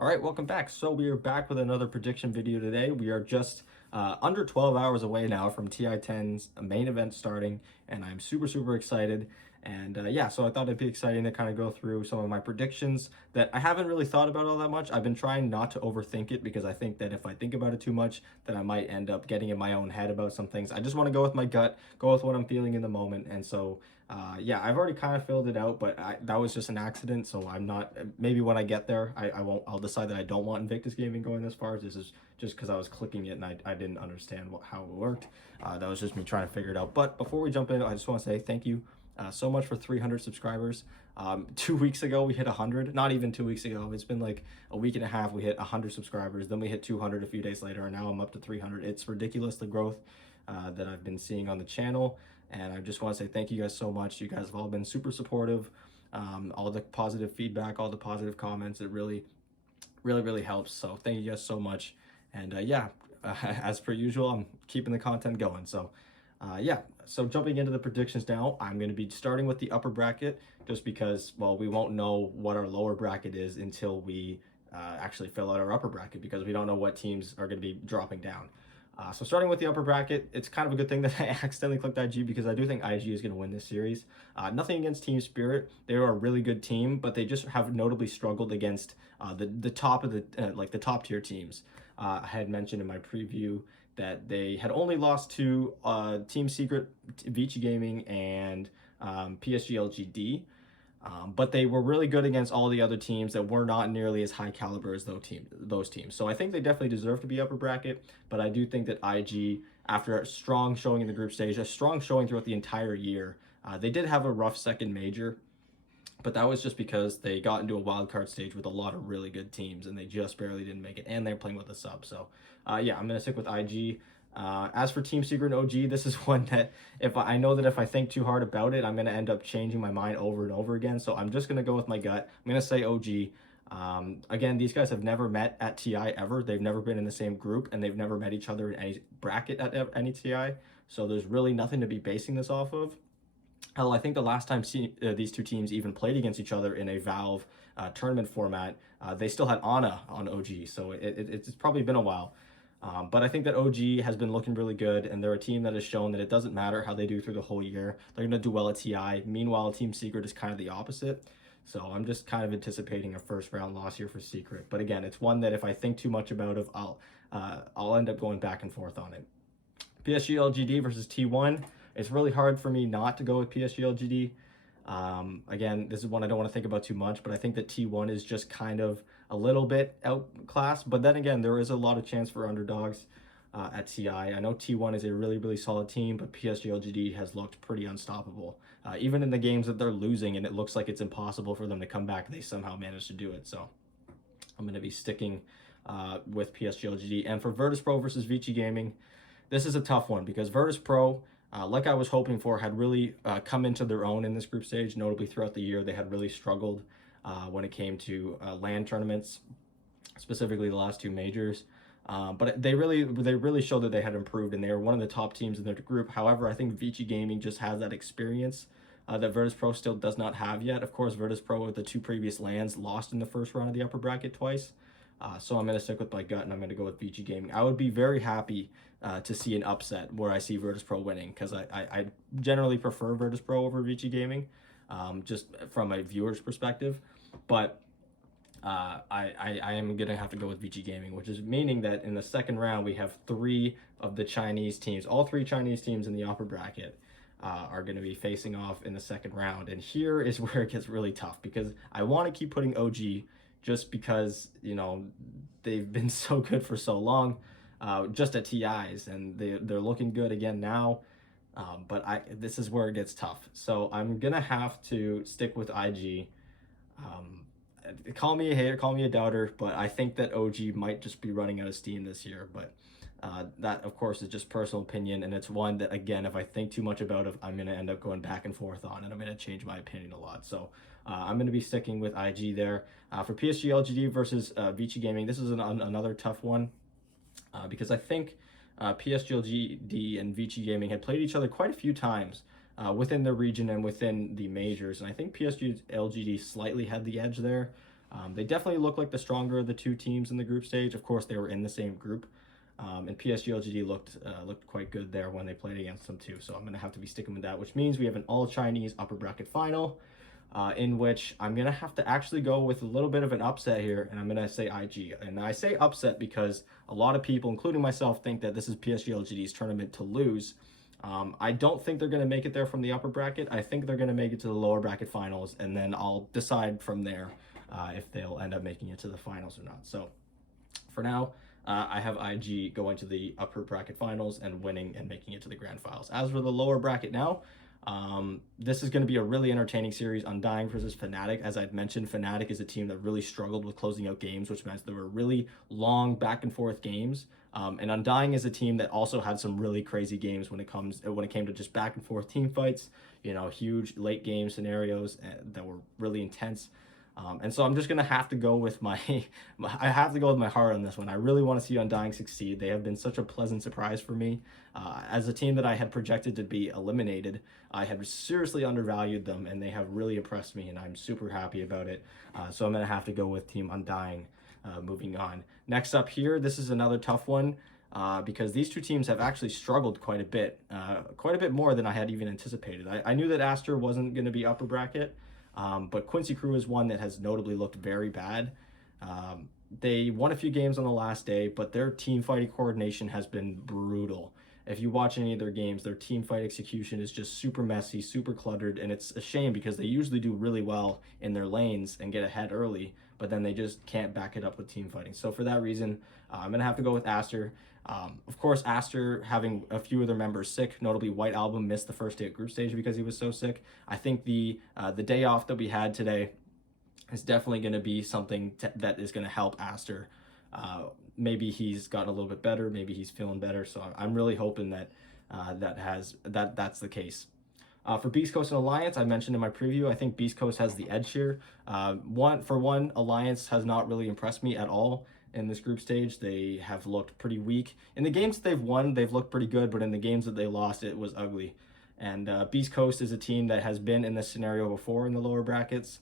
All right, welcome back. So we are back with another prediction video today. We are just under 12 hours away now from TI10's main event starting, and I'm super excited. And yeah, so I thought it'd be exciting to kind of go through some of my predictions that I haven't really thought about all that much. I've been trying not to overthink it because I think that if I think about it too much, then I might end up getting in my own head about some things. I just want to go with my gut, go with what I'm feeling in the moment. And so yeah, I've already kind of filled it out, but that was just an accident. So I'm not, maybe when I get there, I won't, I'll decide that I don't want Invictus Gaming going this far. This is just because I was clicking it and I didn't understand how it worked. That was just me trying to figure it out. But before we jump in, I just want to say thank you so much for 300 subscribers. 2 weeks ago, we hit 100. Not even 2 weeks ago. It's been like a week and a half. We hit 100 subscribers. Then we hit 200 a few days later, and now I'm up to 300. It's ridiculous, the growth that I've been seeing on the channel. And I just want to say thank you guys so much. You guys have all been super supportive. All the positive feedback, all the positive comments, it really helps. So thank you guys so much. And yeah, as per usual, I'm keeping the content going. So yeah, so jumping into the predictions now, I'm going to be starting with the upper bracket just because, well, we won't know what our lower bracket is until we actually fill out our upper bracket because we don't know what teams are going to be dropping down. So starting with the upper bracket, it's kind of a good thing that I accidentally clicked IG because I do think IG is going to win this series. Nothing against Team Spirit. They are a really good team, but they just have notably struggled against the top of the like the top tier teams. I had mentioned in my preview that they had only lost to Team Secret, Vici Gaming, and PSG LGD. But they were really good against all the other teams that were not nearly as high caliber as those teams. So I think they definitely deserve to be upper bracket, but I do think that IG, after a strong showing in the group stage, a strong showing throughout the entire year, they did have a rough second major, but that was just because they got into a wild card stage with a lot of really good teams and they just barely didn't make it, and they're playing with a sub. So yeah, I'm gonna stick with IG. As for Team Secret and OG, this is one that if I know that if I think too hard about it, I'm gonna end up changing my mind over and over again. So I'm just gonna go with my gut. I'm gonna say OG. Again, these guys have never met at TI ever. They've never been in the same group, and they've never met each other in any bracket at any TI. So there's really nothing to be basing this off of. Hell, I think the last time these two teams even played against each other in a Valve tournament format, they still had Ana on OG, so it's probably been a while. But I think that OG has been looking really good, and they're a team that has shown that it doesn't matter how they do through the whole year. They're going to do well at TI. Meanwhile, Team Secret is kind of the opposite. So I'm just kind of anticipating a first round loss here for Secret. But again, it's one that if I think too much about it, I'll end up going back and forth on it. PSG LGD versus T1. It's really hard for me not to go with PSG LGD. Again, this is one I don't want to think about too much, but I think that T1 is just kind of a little bit outclassed. But then again, there is a lot of chance for underdogs at TI. I know T1 is a really solid team, but PSG LGD has looked pretty unstoppable. Even in the games that they're losing and it looks like it's impossible for them to come back, they somehow manage to do it. So I'm going to be sticking with PSG LGD. And for Virtus Pro versus Vici Gaming, this is a tough one because Virtus Pro, like I was hoping for, had really come into their own in this group stage. Notably throughout the year, they had really struggled when it came to LAN tournaments, specifically the last two majors. But they really showed that they had improved, and they were one of the top teams in their group. However, I think Vici Gaming just has that experience that Virtus Pro still does not have yet. Of course, Virtus Pro with the two previous LANs lost in the first round of the upper bracket twice. So I'm going to stick with my gut, and I'm going to go with Vici Gaming. I would be very happy to see an upset where I see Virtus Pro winning, because I generally prefer Virtus Pro over Vici Gaming, just from a viewer's perspective. But I am going to have to go with Vici Gaming, which is meaning that in the second round, we have three of the Chinese teams. All three Chinese teams in the upper bracket are going to be facing off in the second round. And here is where it gets really tough, because I want to keep putting OG just because, you know, they've been so good for so long just at TIs, and they're looking good again now. But this is where it gets tough. So I'm going to have to stick with IG. Call me a hater, call me a doubter, but I think that OG might just be running out of steam this year. But that, of course, is just personal opinion, and it's one that, again, if I think too much about it, I'm going to end up going back and forth on, and I'm going to change my opinion a lot. So I'm going to be sticking with IG there. For PSG LGD versus Vici Gaming, this is another tough one because I think PSG LGD and Vici Gaming had played each other quite a few times within the region and within the majors, and I think PSG LGD slightly had the edge there. They definitely look like the stronger of the two teams in the group stage. Of course, they were in the same group. And PSG LGD looked quite good there when they played against them too. So I'm going to have to be sticking with that, which means we have an all-Chinese upper bracket final, in which I'm going to have to actually go with a little bit of an upset here, and I'm going to say IG. And I say upset because a lot of people, including myself, think that this is PSG LGD's tournament to lose. I don't think they're going to make it there from the upper bracket. I think they're going to make it to the lower bracket finals, and then I'll decide from there if they'll end up making it to the finals or not. So for now, I have IG going to the upper bracket finals and winning and making it to the grand finals. As for the lower bracket now, this is going to be a really entertaining series. Undying versus Fnatic. As I'd mentioned, Fnatic is a team that really struggled with closing out games, which meant there were really long back and forth games. And Undying is a team that also had some really crazy games when it came to just back and forth team fights. You know, huge late game scenarios that were really intense. And so I'm just gonna have to go with I have to go with my heart on this one. I really want to see Undying succeed. They have been such a pleasant surprise for me. As a team that I had projected to be eliminated, I had seriously undervalued them, and they have really impressed me, and I'm super happy about it. So I'm gonna have to go with Team Undying. Moving on. Next up here, this is another tough one. Because these two teams have actually struggled quite a bit more than I had even anticipated. I knew that Aster wasn't going to be upper bracket, but Quincy Crew is one that has notably looked very bad. They won a few games on the last day, but their team fighting coordination has been brutal. If you watch any of their games, their team fight execution is just super messy, super cluttered, and it's a shame because they usually do really well in their lanes and get ahead early, but then they just can't back it up with team fighting. So for that reason, I'm going to have to go with Aster. Of course, Aster having a few of their members sick, notably White Album missed the first day at group stage because he was so sick. I think the day off that we had today is definitely going to be something that is going to help Aster. Maybe he's gotten a little bit better. Maybe he's feeling better. So I'm really hoping that that's the case. For Beast Coast and Alliance, I mentioned in my preview, I think Beast Coast has the edge here. Alliance has not really impressed me at all in this group stage. They have looked pretty weak. In the games that they've won, they've looked pretty good, but in the games that they lost, it was ugly. And Beast Coast is a team that has been in this scenario before in the lower brackets,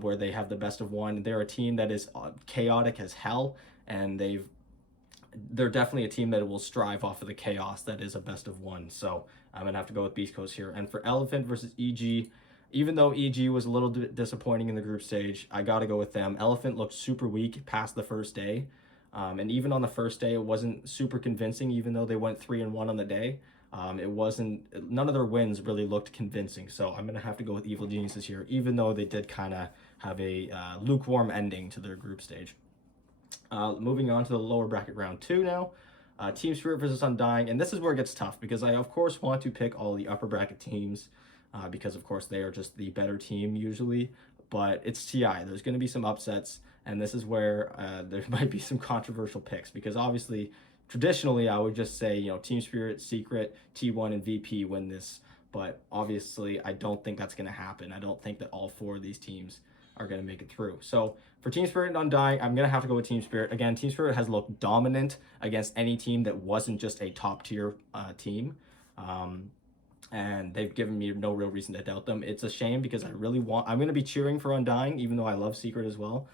where they have the best of one. They're a team that is chaotic as hell, and they're definitely a team that will strive off of the chaos that is a best of one. So I'm going to have to go with Beast Coast here. And for Elephant versus EG, even though EG was a little bit disappointing in the group stage, I got to go with them. Elephant looked super weak past the first day. And even on the first day, it wasn't super convincing, even though they went 3-1 on the day. None of their wins really looked convincing. So I'm going to have to go with Evil Geniuses here, even though they did kind of have a lukewarm ending to their group stage. Moving on to the lower bracket round 2 now. Team Spirit versus Undying, and this is where it gets tough because I of course want to pick all the upper bracket teams because of course they are just the better team usually, but it's TI. There's going to be some upsets, and this is where there might be some controversial picks because obviously traditionally I would just say, you know, Team Spirit, Secret, T1, and VP win this, but obviously I don't think that's going to happen. I don't think that all 4 of these teams are going to make it through. So for Team Spirit and Undying, I'm going to have to go with Team Spirit. Again, Team Spirit has looked dominant against any team that wasn't just a top tier team. And they've given me no real reason to doubt them. It's a shame because I'm going to be cheering for Undying, even though I love Secret as well,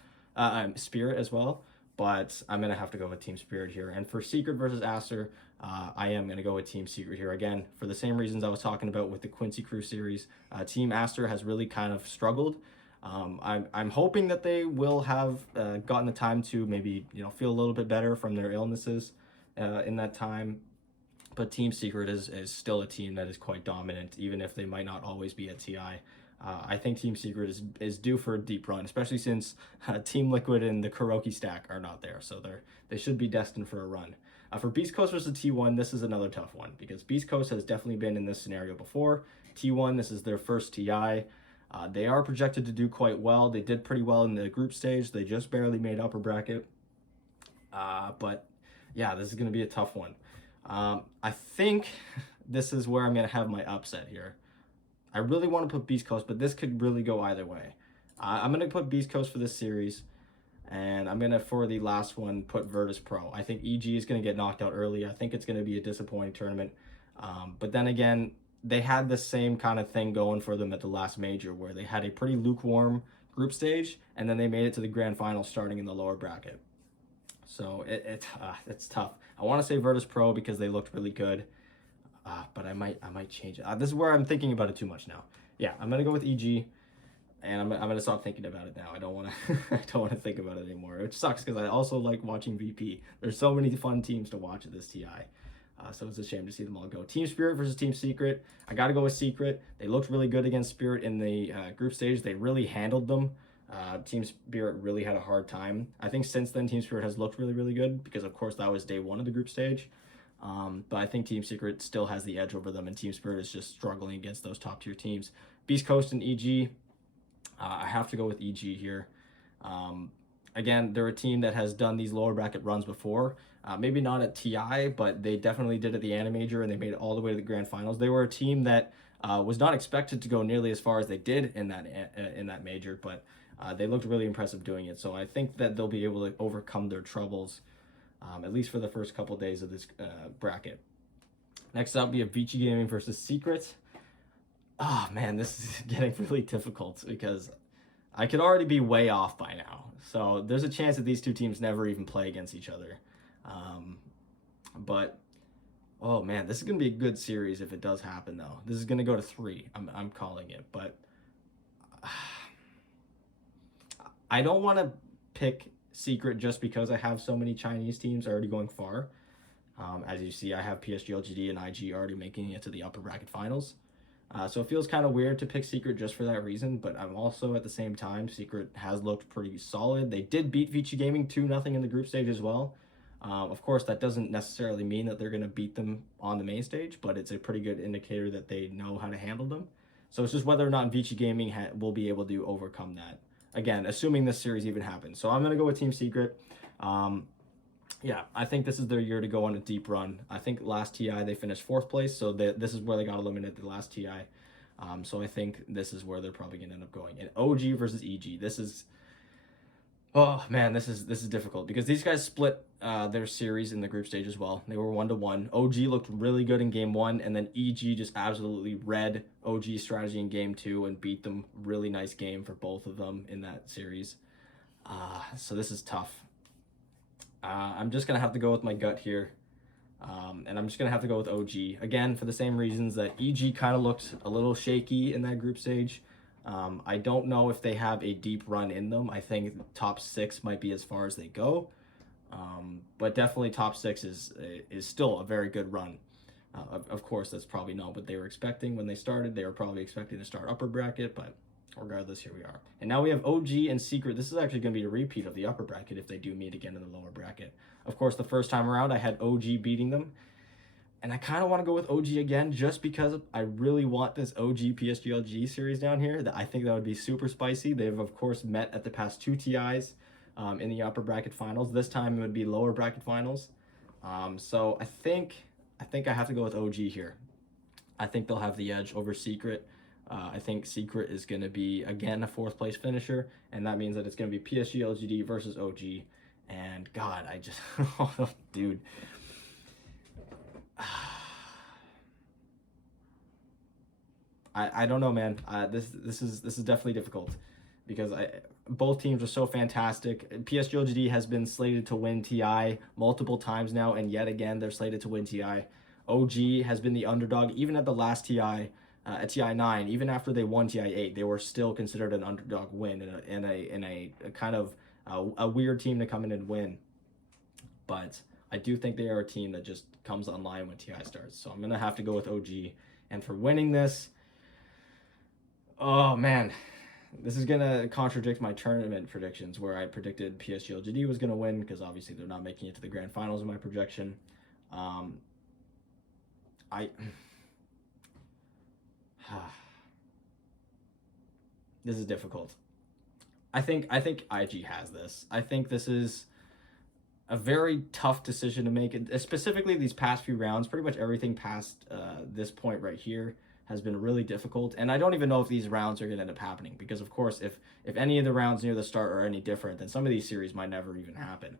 Spirit as well. But I'm going to have to go with Team Spirit here. And for Secret versus Aster, I am going to go with Team Secret here again for the same reasons I was talking about with the Quincy Crew series. Team Aster has really kind of struggled. I'm hoping that they will have gotten the time to maybe, you know, feel a little bit better from their illnesses in that time. But Team Secret is still a team that is quite dominant, even if they might not always be at TI. I think Team Secret is due for a deep run, especially since Team Liquid and the Kuroki stack are not there, so they should be destined for a run. For Beast Coast versus T1, this is another tough one because Beast Coast has definitely been in this scenario before. T1, this is their first TI. They are projected to do quite well. They did pretty well in the group stage. They just barely made upper bracket. But yeah, this is going to be a tough one. I think this is where I'm going to have my upset here. I really want to put Beast Coast, but this could really go either way. I'm going to put Beast Coast for this series, and I'm going to, for the last one, put Virtus Pro. I think EG is going to get knocked out early. I think it's going to be a disappointing tournament. But then again, they had the same kind of thing going for them at the last major where they had a pretty lukewarm group stage, and then they made it to the grand final starting in the lower bracket. So it's tough. I want to say Virtus Pro because they looked really good, but I might change it. This is where I'm thinking about it too much now. Yeah, I'm gonna go with EG, and I'm gonna stop thinking about it now. I don't want to I don't want to think about it anymore, which sucks because I also like watching VP. There's so many fun teams to watch at this TI. So it's a shame to see them all go. Team Spirit versus Team Secret. I got to go with Secret. They looked really good against Spirit in the group stage. They really handled them. Team Spirit really had a hard time. I think since then, Team Spirit has looked really, really good because, of course, that was day one of the group stage. But I think Team Secret still has the edge over them, and Team Spirit is just struggling against those top-tier teams. Beast Coast and EG. I have to go with EG here. Again, they're a team that has done these lower bracket runs before. Maybe not at TI, but they definitely did at the Animajor, and they made it all the way to the grand finals. They were a team that was not expected to go nearly as far as they did in that major, but they looked really impressive doing it. So I think that they'll be able to overcome their troubles, at least for the first couple days of this bracket. Next up, we have Vici Gaming versus Secret. Oh man, this is getting really difficult because I could already be way off by now. So there's a chance that these two teams never even play against each other. But oh man, this is gonna be a good series if it does happen though. This is gonna go to 3. I'm calling it, but I don't want to pick Secret just because I have so many Chinese teams already going far. As you see, I have PSG, LGD, and IG already making it to the upper bracket finals. So it feels kind of weird to pick Secret just for that reason, but I'm also at the same time, Secret has looked pretty solid. They did beat Vici Gaming 2-0 in the group stage as well. Of course, that doesn't necessarily mean that they're going to beat them on the main stage, but it's a pretty good indicator that they know how to handle them. So it's just whether or not Vici Gaming will be able to overcome that. Again, assuming this series even happens. So I'm going to go with Team Secret. Yeah, I think this is their year to go on a deep run. I think last TI they finished 4th place, so this is where they got eliminated the last TI. So I think this is where they're probably going to end up going. And OG versus EG. This is, oh man, this is difficult because these guys split their series in the group stage as well. They were 1-1. OG looked really good in game 1, and then EG just absolutely read OG strategy in game 2 and beat them. Really nice game for both of them in that series. So this is tough. I'm just going to have to go with my gut here. And I'm just going to have to go with OG. Again, for the same reasons that EG kind of looked a little shaky in that group stage. I don't know if they have a deep run in them. I think top 6 might be as far as they go. But definitely top 6 is still a very good run. Of course, that's probably not what they were expecting when they started. They were probably expecting to start upper bracket, but regardless, here we are. And now we have OG and Secret. This is actually going to be a repeat of the upper bracket if they do meet again in the lower bracket. Of course, the first time around, I had OG beating them. And I kind of want to go with OG again just because I really want this OG PSG series down here. I think that would be super spicy. They've, of course, met at the past 2 TIs in the upper bracket finals. This time it would be lower bracket finals. So I think I have to go with OG here. I think they'll have the edge over Secret. I think Secret is going to be, again, a 4th place finisher, and that means that it's going to be PSG LGD versus OG. And God, I just, oh, dude. I don't know, man. This is definitely difficult because both teams are so fantastic. PSG LGD has been slated to win TI multiple times now, and yet again they're slated to win TI. OG has been the underdog even at the last TI. At TI9, even after they won TI8, they were still considered an underdog win in a kind of a weird team to come in and win. But I do think they are a team that just comes online when TI starts. So I'm going to have to go with OG. And for winning this, oh man, this is going to contradict my tournament predictions where I predicted PSG LGD was going to win because obviously they're not making it to the grand finals in my projection. This is difficult. I think IG has this. I think this is a very tough decision to make. Specifically, these past few rounds, pretty much everything past this point right here has been really difficult. And I don't even know if these rounds are going to end up happening because, of course, if any of the rounds near the start are any different, then some of these series might never even happen.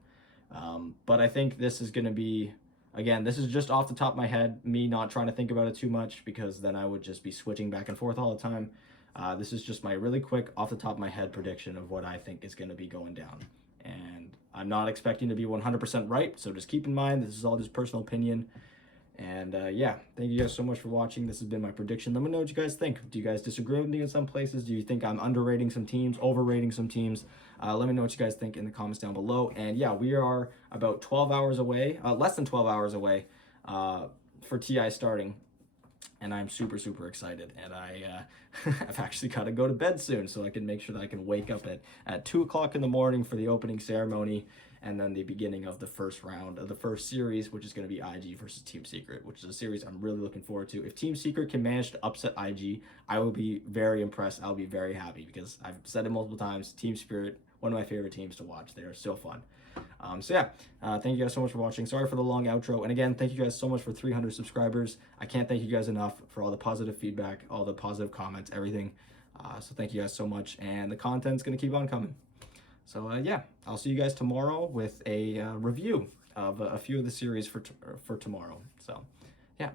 But I think this is going to be, again, this is just off the top of my head, me not trying to think about it too much because then I would just be switching back and forth all the time. This is just my really quick, off the top of my head prediction of what I think is going to be going down. And I'm not expecting to be 100% right, so just keep in mind this is all just personal opinion. And yeah, thank you guys so much for watching. This has been my prediction. Let me know what you guys think. Do you guys disagree with me in some places? Do you think I'm underrating some teams, overrating some teams? Let me know what you guys think in the comments down below. And yeah, we are about 12 hours away, less than 12 hours away for TI starting. And I'm super, super excited. And I've actually got to go to bed soon so I can make sure that I can wake up at 2 o'clock in the morning for the opening ceremony and then the beginning of the first round of the first series, which is going to be IG versus Team Secret, which is a series I'm really looking forward to. If Team Secret can manage to upset IG, I will be very impressed. I'll be very happy because I've said it multiple times. Team Spirit, one of my favorite teams to watch. They are so fun. So yeah, thank you guys so much for watching. Sorry for the long outro. And again, thank you guys so much for 300 subscribers. I can't thank you guys enough for all the positive feedback, all the positive comments, everything. So thank you guys so much. And the content's going to keep on coming. So yeah, I'll see you guys tomorrow with a review of a few of the series for tomorrow. So yeah.